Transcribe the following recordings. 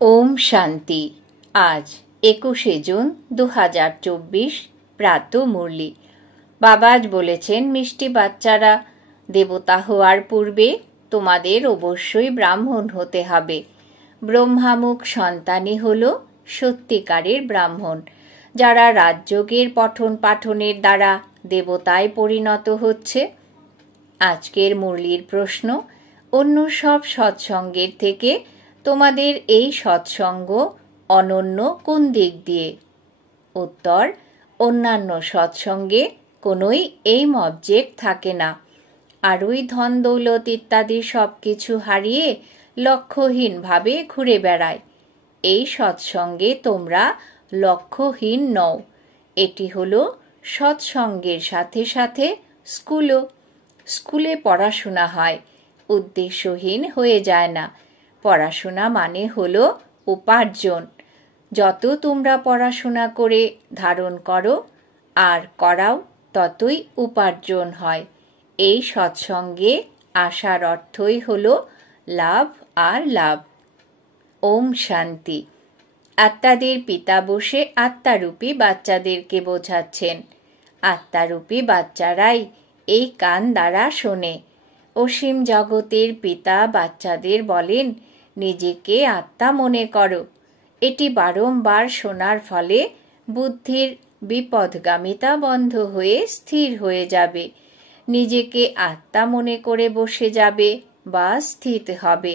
ওম শান্তি। আজ 21শে জুন 2024 প্রাত মুরলি। বাবাজ বলেছেন, মিষ্টি বাচ্চারা, দেবতা হওয়ার পূর্বে তোমাদের অবশ্যই ব্রাহ্মণ হতে হবে। ব্রহ্মামুখ সন্তানই হল সত্যিকারের ব্রাহ্মণ, যারা রাজযোগের পঠন পাঠনের দ্বারা দেবতায় পরিণত হচ্ছে। আজকের মুরলির প্রশ্ন, অন্য সব সৎসঙ্গের থেকে তোমাদের এই সৎসঙ্গ অনন্য কোন দিক দিয়ে? উত্তর, অন্যান্য সৎসঙ্গে কোনোই এইম অবজেক্ট থাকে না। আর ওই ধন দৌলত ইত্যাদি সব কিছু হারিয়ে লক্ষ্যহীনভাবে ঘুরে বেড়ায়। এই সৎসঙ্গে তোমরা লক্ষ্যহীন নও। এটি হলো সৎসঙ্গের সাথে সাথে স্কুলও। স্কুলে পড়াশোনা হয়, উদ্দেশ্যহীন হয়ে যায় না। পড়াশোনা মানে হলো উপার্জন। যত তোমরা পড়াশোনা করে ধারণ করো আর করাও, ততই উপার্জন হয়। এই সৎসঙ্গে আসার অর্থই হলো লাভ আর লাভ। ওম শান্তি। আত্মাদের পিতা বসে আত্মারূপী বাচ্চাদেরকে বোঝাচ্ছেন। আত্মারূপী বাচ্চারাই এই কান দ্বারা শোনে। অসীম জগতের পিতা বাচ্চাদের বলেন, নিজেকে আত্মা মনে করো। এটি বারংবার শোনার ফলে বুদ্ধির বিপদগামিতা বন্ধ হয়ে স্থির হয়ে যাবে। নিজেকে আত্মা মনে করে বসে যাবে বা স্থিত হবে।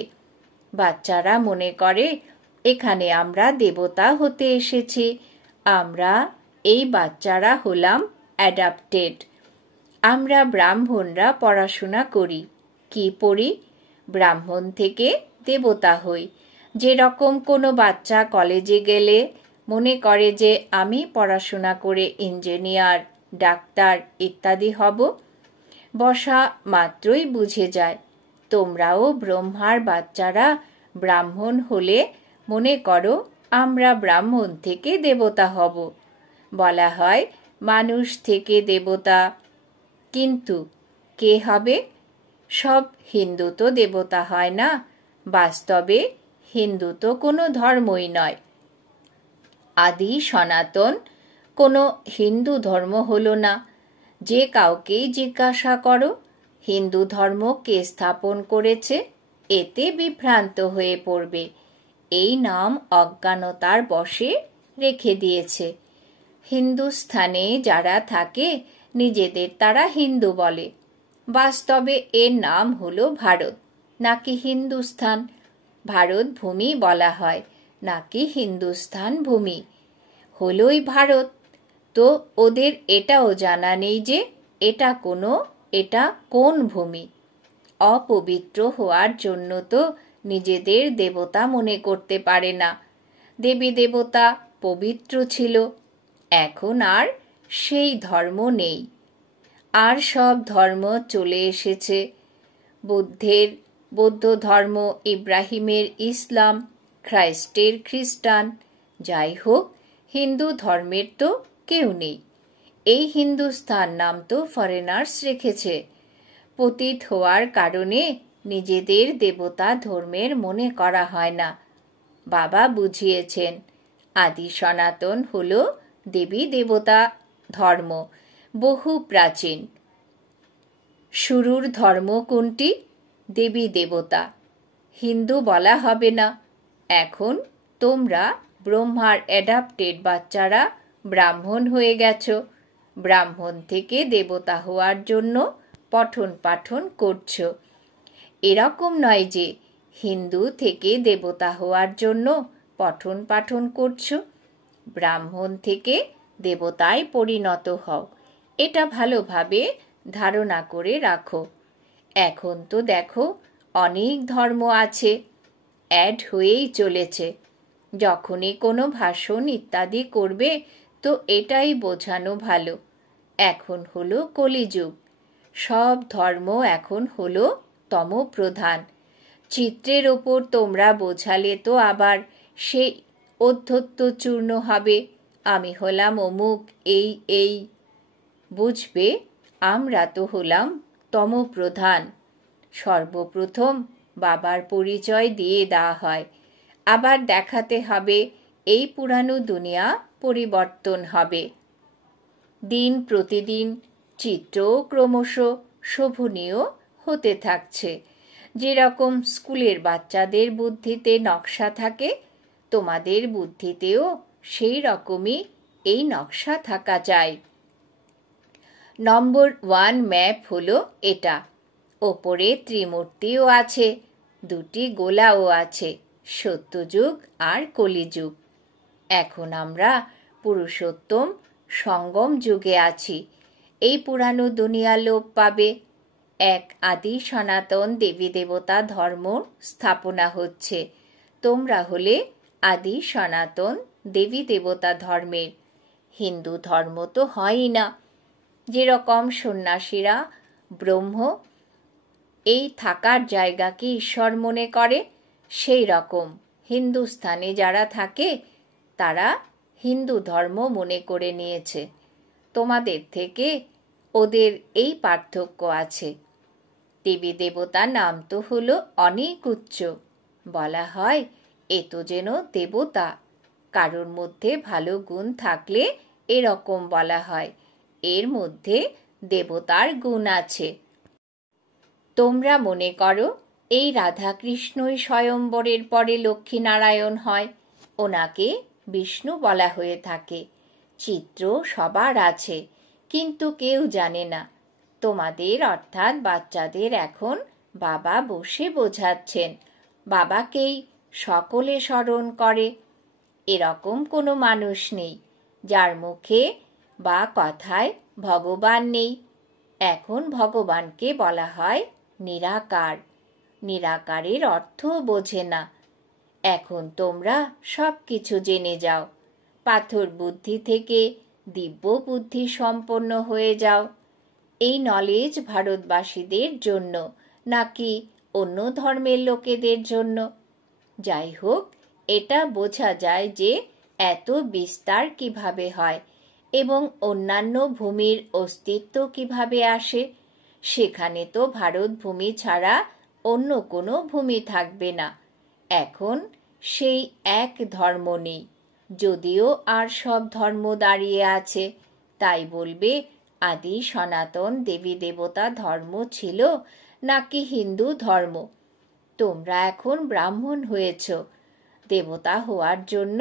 বাচ্চারা মনে করে, এখানে আমরা দেবতা হতে এসেছি। আমরা এই বাচ্চারা হলাম অ্যাডাপ্টেড। আমরা ব্রাহ্মণরা পড়াশোনা করি। কি পড়ি? ব্রাহ্মণ থেকে দেবতা হই। যেরকম কোনো বাচ্চা কলেজে গেলে মনে করে যে আমি পড়াশোনা করে ইঞ্জিনিয়ার, ডাক্তার ইত্যাদি হব। বসা মাত্রই বুঝে যায়। তোমরাও ব্রহ্মার বাচ্চারা ব্রাহ্মণ হলে মনে করো আমরা ব্রাহ্মণ থেকে দেবতা হব। বলা হয় মানুষ থেকে দেবতা, কিন্তু কে হবে? সব হিন্দু তো দেবতা হয় না। বাস্তবে হিন্দু তো কোনো ধর্মই নয়। আদি সনাতন কোনো হিন্দু ধর্ম হলো না। যে কাউকেই জিজ্ঞাসা করো হিন্দু ধর্ম কে স্থাপন করেছে, এতে বিভ্রান্ত হয়ে পড়বে। এই নাম অজ্ঞানতার বশে রেখে দিয়েছে। হিন্দুস্থানে যারা থাকে নিজেদের তারা হিন্দু বলে। বাস্তবে এর নাম হলো ভারত, নাকি হিন্দুস্থান। ভারত ভূমি বলা হয়, নাকি হিন্দুস্থান ভূমি। হলোই ভারত। তো ওদের এটাও জানা নেই যে এটা কোন ভূমি। অপবিত্র হওয়ার জন্য তো নিজেদের দেবতা মনে করতে পারে না। দেবী দেবতা পবিত্র ছিল, এখন আর সেই ধর্ম নেই। আর সব ধর্ম চলে এসেছে। বৌদ্ধ ধর্ম, ইব্রাহিমের ইসলাম, খ্রাইস্টের খ্রিস্টান। যাই হোক, হিন্দু ধর্মের তো কেউ নেই। এই হিন্দুস্থান নাম তো ফরেনার্স রেখেছে। পতিত হওয়ার কারণে নিজেদের দেবতা ধর্মের মনে করা হয় না। বাবা বুঝিয়েছেন, আদি সনাতন হল দেবী দেবতা ধর্ম, বহু প্রাচীন। শুরুর ধর্ম কোনটি? দেবী দেবতা। হিন্দু বলা হবে না। এখন তোমরা ব্রহ্মার অ্যাডাপ্টেড বাচ্চারা ব্রাহ্মণ হয়ে গেছো। ব্রাহ্মণ থেকে দেবতা হওয়ার জন্য পঠন পাঠন করছো। এরকম নয় যে হিন্দু থেকে দেবতা হওয়ার জন্য পঠন পাঠন করছো। ব্রাহ্মণ থেকে দেবতায় পরিণত হও। এটা ভালোভাবে ধারণা করে রাখো। এখন তো দেখো অনেক ধর্ম আছে, অ্যাড হয়েই চলেছে। যখনই কোনো ভাষণ ইত্যাদি করবে তো এটাই বোঝানো ভালো, এখন হলো কলিযুগ। সব ধর্ম এখন হলো তমপ্রধান। চিত্রের ওপর তোমরা বোঝালে তো আবার সেই অধ্যত্ব চূর্ণ হবে। আমি হলাম অমুক, এই বুঝবে আমরা তো হলাম তমপ্রধান। সর্বপ্রথম বাবার পরিচয় দিয়ে দেওয়া হয়। আবার দেখাতে হবে এই পুরানো দুনিয়া পরিবর্তন হবে। দিন প্রতিদিন চিত্র ক্রমশ শোভনীয় হতে থাকছে। যেরকম স্কুলের বাচ্চাদের বুদ্ধিতে নকশা থাকে, তোমাদের বুদ্ধিতেও সেই রকমই এই নকশা থাকা চাই। নম্বর 1 ম্যাপ হলো এটা। ওপরে ত্রিমূর্তিও আছে, দুটি গোলাও আছে, সত্যযুগ আর কলিযুগ। এখন আমরা পুরুষোত্তম সঙ্গম যুগে আছি। এই পুরানো দুনিয়া লোপ পাবে। এক আদি সনাতন দেবী দেবতা ধর্ম স্থাপনা হচ্ছে। তোমরা হলে আদি সনাতন দেবী দেবতা ধর্মের। হিন্দু ধর্ম তো হয়ই না। যেরকম সন্ন্যাসীরা ব্রহ্ম এই থাকার জায়গাকে ঈশ্বর মনে করে, সেই রকম হিন্দুস্থানে যারা থাকে তারা হিন্দু ধর্ম মনে করে নিয়েছে। তোমাদের থেকে ওদের এই পার্থক্য আছে। দেবী দেবতা নাম তো হলো অনেক উচ্চ। বলা হয় এ তো যেন দেবতা। কারোর মধ্যে ভালো গুণ থাকলে এরকম বলা হয়, এর মধ্যে দেবতার গুণ আছে। তোমরা মনে করো এই রাধাকৃষ্ণই স্বয়ম্বরের পরে লক্ষ্মীনারায়ণ হয়, ওনাকে বিষ্ণু বলা হয়ে থাকে। চিত্র সবার আছে, কিন্তু কেউ জানে না। তোমাদের অর্থাৎ বাচ্চাদের এখন বাবা বসে বোঝাচ্ছেন, বাবাকেই সকলে স্মরণ করে। এরকম কোনো মানুষ নেই যার মুখে বা কথায় ভগবান নেই। এখন ভগবানকে বলা হয় নিরাকার। নিরাকারের অর্থ বোঝে না। এখন তোমরা সব কিছু জেনে যাও। পাথর বুদ্ধি থেকে দিব্য বুদ্ধি সম্পন্ন হয়ে যাও। এই নলেজ ভারতবাসীদের জন্য নাকি অন্য ধর্মের লোকেদের জন্য? যাই হোক, এটা বোঝা যায় যে এত বিস্তার কিভাবে হয় এবং অন্যান্য ভূমির অস্তিত্ব কিভাবে আসে। সেখানে তো ভারত ভূমি ছাড়া অন্য কোনো ভূমি থাকবে না। এখন সেই এক ধর্ম নেই, যদিও আর সব ধর্ম দাঁড়িয়ে আছে। তাই বলবে আদি সনাতন দেবী দেবতা ধর্ম ছিল নাকি হিন্দু ধর্ম? তোমরা এখন ব্রাহ্মণ হয়েছ। দেবতা হওয়ার জন্য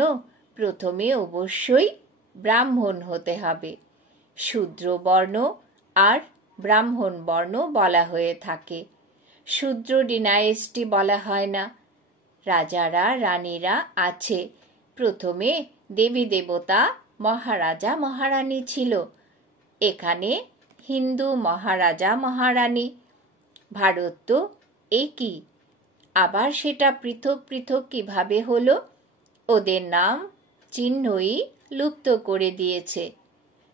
প্রথমে অবশ্যই ব্রাহ্মণ হতে হবে। শূদ্র বর্ণ আর ব্রাহ্মণ বর্ণ বলা হয়ে থাকে। শূদ্র ডিনাইস্টি বলা হয় না। রাজারা রানীরা আছে। প্রথমে দেবী দেবতা মহারাজা মহারানী ছিল। এখানে হিন্দু মহারাজা মহারানী। ভারত তো একই। আবার সেটা পৃথক পৃথক কিভাবে হলো? ওদের নাম চিহ্নই লুপ্ত করে দিয়েছে।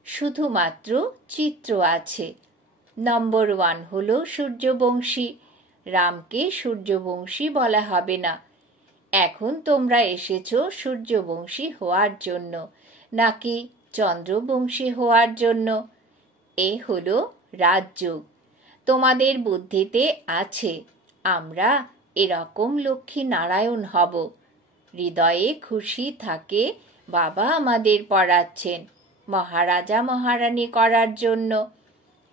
শুধুমাত্র চিত্র আছে। নম্বর 1 হলো সূর্যবংশী। রামকে সূর্যবংশী বলা হবে না। এখন তোমরা এসেছো সূর্যবংশী হওয়ার জন্য নাকি চন্দ্রবংশী হওয়ার জন্য? এ হলো রাজযোগ। তোমাদের বুদ্ধিতে আছে আমরা এরকম লক্ষ্মী নারায়ণ হব। হৃদয়ে খুশি থাকে বাবা আমাদের পড়াচ্ছেন মহারাজা মহারানী করার জন্য।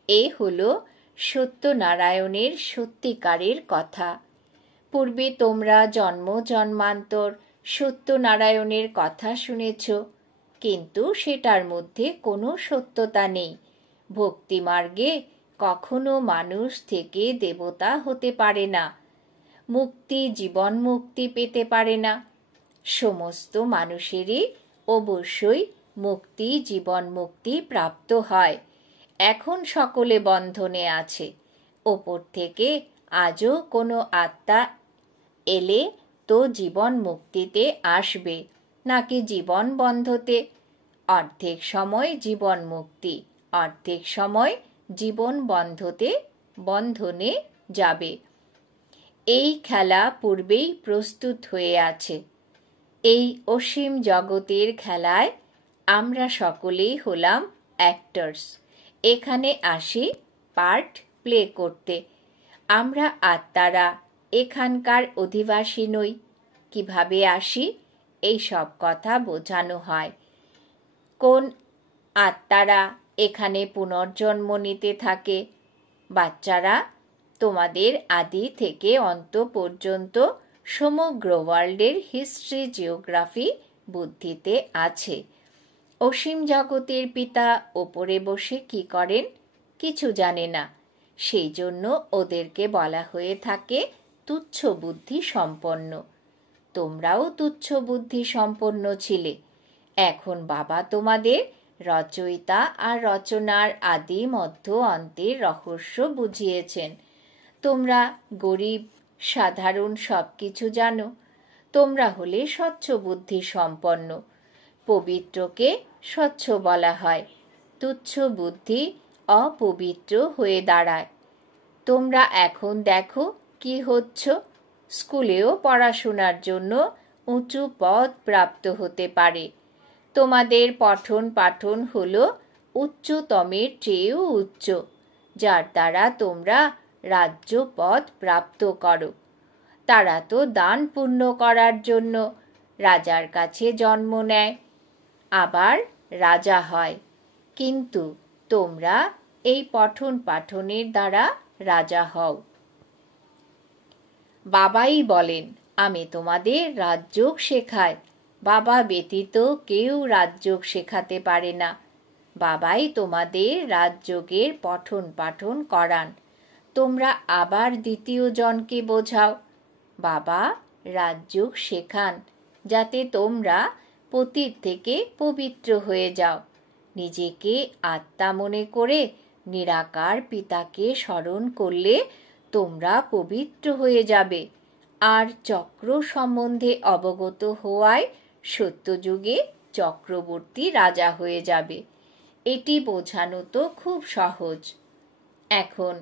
এ হলো সত্যনারায়ণের সত্যিকারের কথা। পূর্বে তোমরা জন্ম জন্মান্তর সত্যনারায়ণের কথা শুনেছ, কিন্তু সেটার মধ্যে কোনো সত্যতা নেই। ভক্তিমার্গে কখনো মানুষ থেকে দেবতা হতে পারে না। মুক্তি জীবন মুক্তি পেতে পারে না। সমস্ত মানুষেরই অবশ্যই মুক্তি জীবন মুক্তি প্রাপ্ত হয়। এখন সকলে বন্ধনে আছে। ওপর থেকে আজও কোনো আত্মা এলে তো জীবন মুক্তিতে আসবে নাকি জীবন বন্ধতে? অর্ধেক সময় জীবন মুক্তি, অর্ধেক সময় জীবন বন্ধনে যাবে। এই খেলা পূর্বেই প্রস্তুত হয়ে আছে। এই অসীম জগতের খেলায় আমরা সকলেই হলাম অ্যাক্টরস। এখানে আসি পার্ট প্লে করতে। আমরা আত্মারা এখানকার অধিবাসী নই, কিভাবে আসি, এই সব কথা বোঝানো হয়। কোন আত্মারা এখানে পুনর্জন্ম নিতে থাকে। বাচ্চারা, তোমাদের আদি থেকে অন্ত পর্যন্ত সমগ্র ওয়ার্ল্ডের হিস্ট্রি, জিওগ্রাফি বুদ্ধিতে আছে। অসীম জগতের পিতা ওপরে বসে কি করেন কিছু জানে না, সেই জন্য ওদেরকে বলা হয়ে থাকে তুচ্ছ বুদ্ধি সম্পন্ন। তোমরাও তুচ্ছ বুদ্ধি সম্পন্ন ছিলে। এখন বাবা তোমাদের রচয়িতা আর রচনার আদি মধ্য অন্তের রহস্য বুঝিয়েছেন। তোমরা গরিব, সাধারণ সব কিছু জানো। তোমরা হলে স্বচ্ছ বুদ্ধি সম্পন্ন। পবিত্রকে স্বচ্ছ বলা হয়, তুচ্ছ বুদ্ধি অপবিত্র হয়ে দাঁড়ায়। তোমরা এখন দেখো কি হচ্ছ। স্কুলেও পড়াশোনার জন্য উঁচু পদ প্রাপ্ত হতে পারে। তোমাদের পঠন পাঠন হলো উচ্চতমের চেয়েও উচ্চ, যার দ্বারা তোমরা রাজ্য পদ প্রাপ্ত করো। তারা তো দান পুণ্য করার জন্য রাজার কাছে জন্ম নেয়, আবার রাজা হয়। কিন্তু তোমরা এই পঠন পাঠনের দ্বারা রাজা হও। বাবাই বলেন, আমি তোমাদের রাজযোগ শেখাই। বাবা ব্যতীত কেউ রাজযোগ শেখাতে পারে না। বাবাই তোমাদের রাজযোগের পঠন পাঠন করান। তোমরা আবার দ্বিতীয় জনকে বোঝাও। বাবা রাজযোগ শেখান যাতে তোমরা পতিত থেকে পবিত্র হয়ে যাও। নিজেকে আত্মা মনে করে নিরাকার পিতাকে স্মরণ করলে তোমরা পবিত্র হয়ে যাবে। আর চক্র সম্বন্ধে অবগত হওয়ায় সত্যযুগে চক্রবর্তী রাজা হয়ে যাবে। এটি বোঝানো তো খুব সহজ। এখন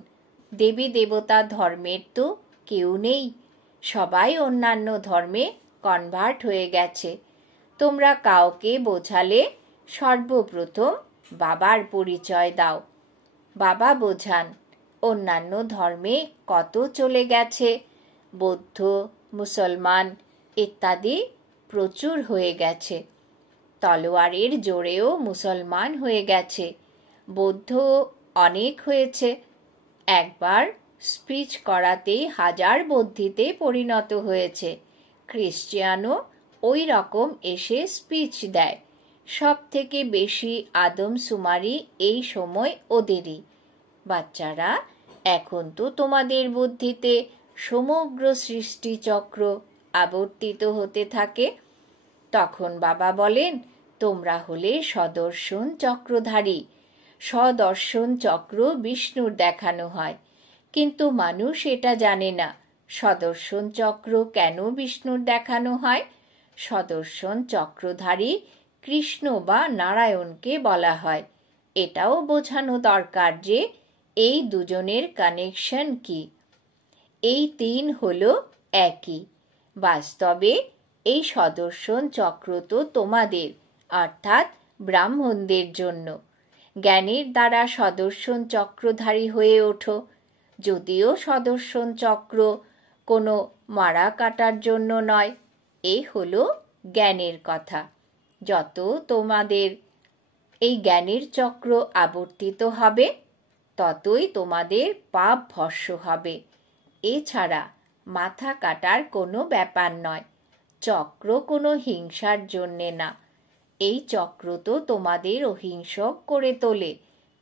দেবী দেবতা ধর্মের তো কেউ নেই, সবাই অন্যান্য ধর্মে কনভার্ট হয়ে গেছে। তোমরা কাউকে বোঝালে সর্বপ্রথম বাবার পরিচয় দাও। বাবা বোঝান, অন্যান্য ধর্মে কত চলে গেছে, বৌদ্ধ, মুসলমান ইত্যাদি প্রচুর হয়ে গেছে। তলোয়ারের জোরেও মুসলমান হয়ে গেছে, বৌদ্ধ অনেক হয়েছে। একবার স্পিচ করাতেই হাজার বৌদ্ধিতে পরিণত হয়েছে। খ্রিস্টিয়ানও ওই রকম এসে স্পিচ দেয়। সব থেকে বেশি আদমশুমারি এই সময় ওদেরই। বাচ্চারা, এখন তো তোমাদের বুদ্ধিতে সমগ্র সৃষ্টিচক্র আবর্তিত হতে থাকে। তখন বাবা বলেন, তোমরা হলে সদর্শন চক্রধারী। সদর্শন চক্র বিষ্ণুর দেখানো হয়, কিন্তু মানুষ এটা জানে না সদর্শন চক্র কেন বিষ্ণুর দেখানো হয়। সদর্শন চক্রধারী কৃষ্ণ বা নারায়ণকে বলা হয়। এটাও বোঝানো দরকার যে এই দুজনের কানেকশন কি। এই তিন হলো একই। বাস্তবে এই সদর্শন চক্র তো তোমাদের অর্থাৎ ব্রাহ্মণদের জন্য। জ্ঞানের দ্বারা সদর্শন চক্রধারী হয়ে ওঠো। যদিও সদর্শন চক্র কোনো মারা কাটার জন্য নয়। এই হলো জ্ঞানের কথা। যত তোমাদের এই জ্ঞানের চক্র আবর্তিত হবে, ততই তোমাদের পাপ ভস্ম হবে। এছাড়া মাথা কাটার কোনো ব্যাপার নয়। চক্র কোনো হিংসার জন্যে না। এই চক্র তো তোমাদের অহিংসক করে তোলে।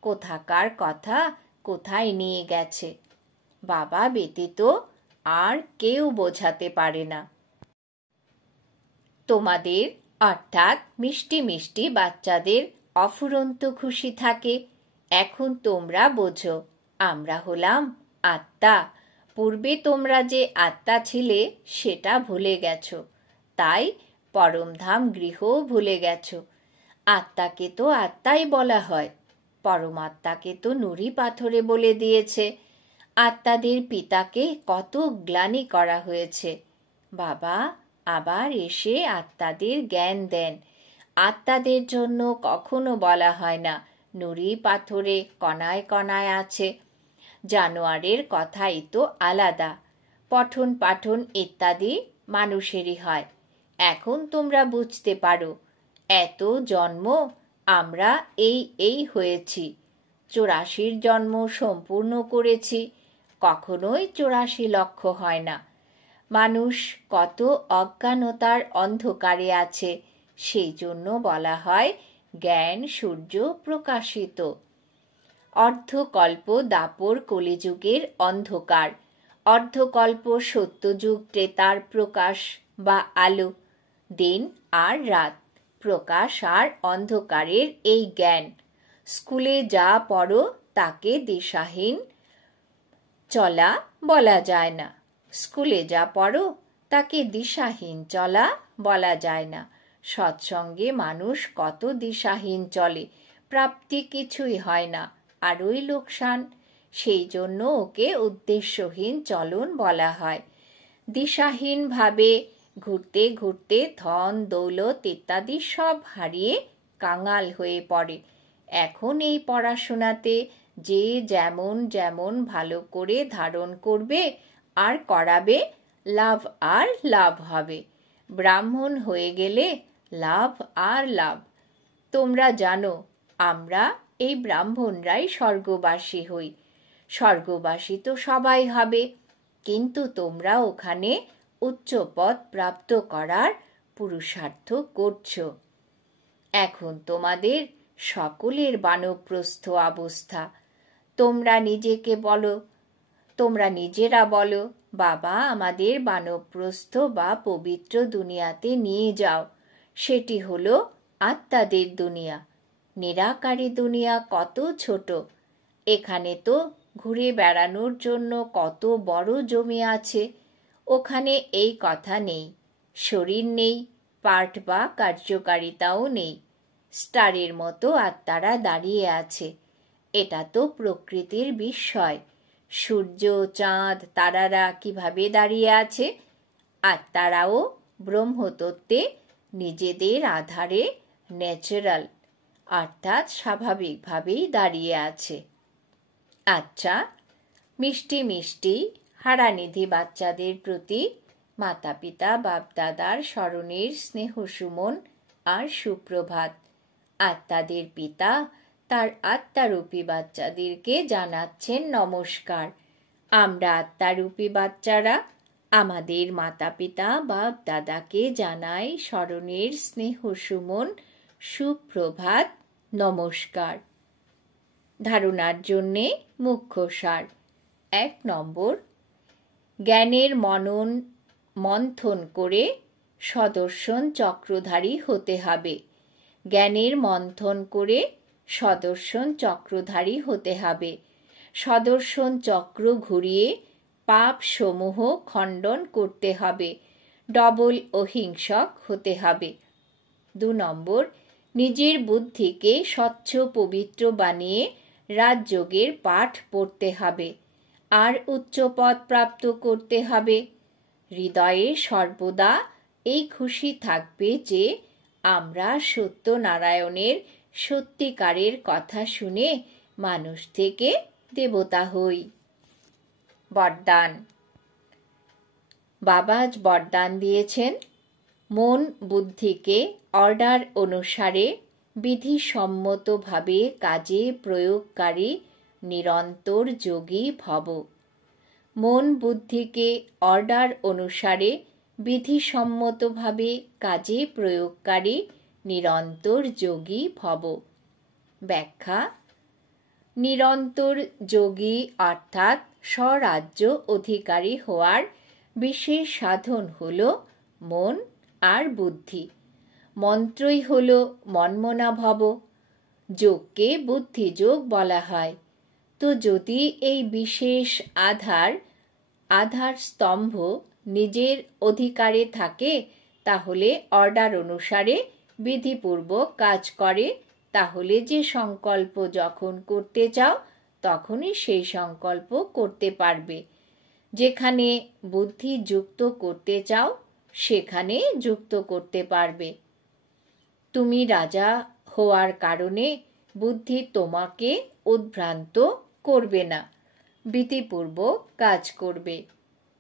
কোথাকার কথা কোথায় নিয়ে গেছে, বাবা ব্যতীত আর কেউ বোঝাতে পারে না। তোমাদের অর্থাৎ মিষ্টি মিষ্টি বাচ্চাদের অফুরন্ত খুশি থাকে। এখন তোমরা বোঝো, আমরা হলাম আত্মা। পূর্বে তোমরা যে আত্মা ছিলে সেটা ভুলে গেছো, তাই পরমধাম গৃহও ভুলে গেছো। আত্মাকে তো আত্মাই বলা হয়, পরমাত্মাকে তো নুড়ি পাথরে বলে দিয়েছে। আত্মাদের পিতাকে কত গ্লানি করা হয়েছে। বাবা আবার এসে আত্মাদের জ্ঞান দেন। আত্মাদের জন্য কখনো বলা হয় না নুড়ি পাথরে কণায় কণায় আছে। জানোয়ারের কথাই তো আলাদা। পঠন পাঠন ইত্যাদি মানুষেরই হয়। এখন তোমরা বুঝতে পারো, এত জন্ম আমরা এই হয়েছি, 84 জন্ম সম্পূর্ণ করেছি, কখনোই 84 লক্ষ হয় না। মানুষ কত অজ্ঞানতার অন্ধকারে আছে, সেই জন্য বলা হয় জ্ঞান সূর্য প্রকাশিত। অর্ধকল্প দাপর কলিযুগের অন্ধকার, অর্ধকল্প সত্যযুগ ত্রেতার প্রকাশ বা আলো। দিন আর রাত, প্রকাশ আর অন্ধকারের এই জ্ঞান। স্কুলে যা পড়ো তাকে দিশাহীন চলা বলা যায় না। স্কুলে যা পড়ো তাকে দিশাহীন চলা বলা যায় না। সৎসঙ্গে মানুষ কত দিশাহীন চলে, প্রাপ্তি কিছুই হয় না, আরই লোকসান। সেই জন্য ওকে উদ্দেশ্যহীন চলন বলা হয়। দিশাহীনভাবে ঘুরতে ঘুরতে ধন দৌলত ইত্যাদি সব হারিয়ে কাঙাল হয়ে পড়ে। এখন এই পড়াশোনাতে যে যেমন যেমন ভালো করে ধারণ করবে আর করাবে, লাভ আর লাভ হবে। ব্রাহ্মণ হয়ে গেলে লাভ আর লাভ। তোমরা জানো, আমরা এই ব্রাহ্মণরাই স্বর্গবাসী হই। স্বর্গবাসী তো সবাই হবে, কিন্তু তোমরা ওখানে উচ্চ পদ প্রাপ্ত করার পুরুষার্থ করছো। এখন তোমাদের সকলের বানপ্রস্থ অবস্থা। তোমরা নিজেরা বলো, বাবা আমাদের বানপ্রস্থ বা পবিত্র দুনিয়াতে নিয়ে যাও। সেটি হলো আত্মাদের দুনিয়া। নিরাকারী দুনিয়া কত ছোট, এখানে তো ঘুরে বেড়ানোর জন্য কত বড় জমি আছে। ওখানে এই কথা নেই, শরীর নেই, পাঠ বা কার্যকারিতাও নেই। স্টারের মতো আত্মারা দাঁড়িয়ে আছে। এটা তো প্রকৃতির বিস্ময়। সূর্য চাঁদ তারারা কিভাবে দাঁড়িয়ে আছে, আত্মারাও ব্রহ্মতত্ত্বে নিজেদের আধারে ন্যাচারাল অর্থাৎ স্বাভাবিকভাবেই দাঁড়িয়ে আছে। আচ্ছা, মিষ্টি মিষ্টি হারানিধি বাচ্চাদের প্রতি মাতা পিতা বাপদাদার স্মরণের স্নেহ সুমন আর সুপ্রভাত। আত্মাদের পিতা তার আত্মারূপী বাচ্চাদেরকে জানাচ্ছেন নমস্কার। আমরা আত্মারূপী বাচ্চারা আমাদের মাতা পিতা বাপ দাদাকে জানাই স্মরণের স্নেহ সুমন সুপ্রভাত নমস্কার। ধারণার জন্যে মুখ্য সার। 1 নম্বর, জ্ঞানের মন্থন করে সদর্শন চক্রধারী হতে হবে। জ্ঞানের মন্থন করে সদর্শন চক্রধারী হতে হবে। সদর্শন চক্র ঘুরিয়ে পাপ সমূহ খণ্ডন করতে হবে। ডবল অহিংসক হতে হবে। 2 নম্বর, নিজের বুদ্ধিকে স্বচ্ছ পবিত্র বানিয়ে রাজযোগের পাঠ পড়তে হবে আর উচ্চ পদ প্রাপ্ত করতে হবে। হৃদয়ে সর্বদা এই খুশি থাকবে যে আমরা সত্যনারায়ণের সত্যিকারের কথা শুনে মানুষ থেকে দেবতা হই। বরদান। বাবা আজ বরদান দিয়েছেন, মন বুদ্ধিকে অর্ডার অনুসারে বিধিসম্মতভাবে কাজে প্রয়োগকারী নিরন্তর যোগী ভব। মন বুদ্ধিকে অর্ডার অনুসারে বিধিসম্মতভাবে কাজে প্রয়োগকারী নিরন্তর যোগী ভব। ব্যাখ্যা। নিরন্তর যোগী অর্থাৎ স্বরাজ্য অধিকারী হওয়ার বিশেষ সাধন হল মন আর বুদ্ধি। মন্ত্রই হল মন্মনা ভব। যোগকে বুদ্ধিযোগ বলা হয়। তো যদি এই বিশেষ আধার স্তম্ভ নিজের অধিকারে থাকে, তাহলে অর্ডার অনুসারে বিধিপূর্বক কাজ করে, তাহলে যে সংকল্প যখন করতে চাও তখনই সেই সংকল্প করতে পারবে। যেখানে বুদ্ধি যুক্ত করতে চাও সেখানে যুক্ত করতে পারবে। তুমি রাজা হওয়ার কারণে বুদ্ধি তোমাকে উদ্ভ্রান্ত করবে না, বিধিপূর্বক কাজ করবে।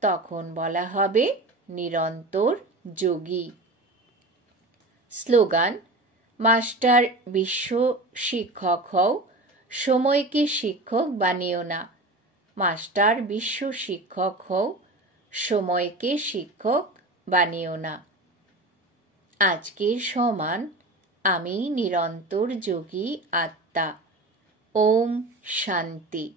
তখন বলা হবে নিরন্তর যোগী। স্লোগান: মাস্টার বিশ্ব শিক্ষক হও, সময়কে শিক্ষক বানিও না। মাস্টার বিশ্ব শিক্ষক হও, সময়কে শিক্ষক বানিও না। আজকের সমান আমি নিরন্তর যোগী আত্মা। ওম শান্তি।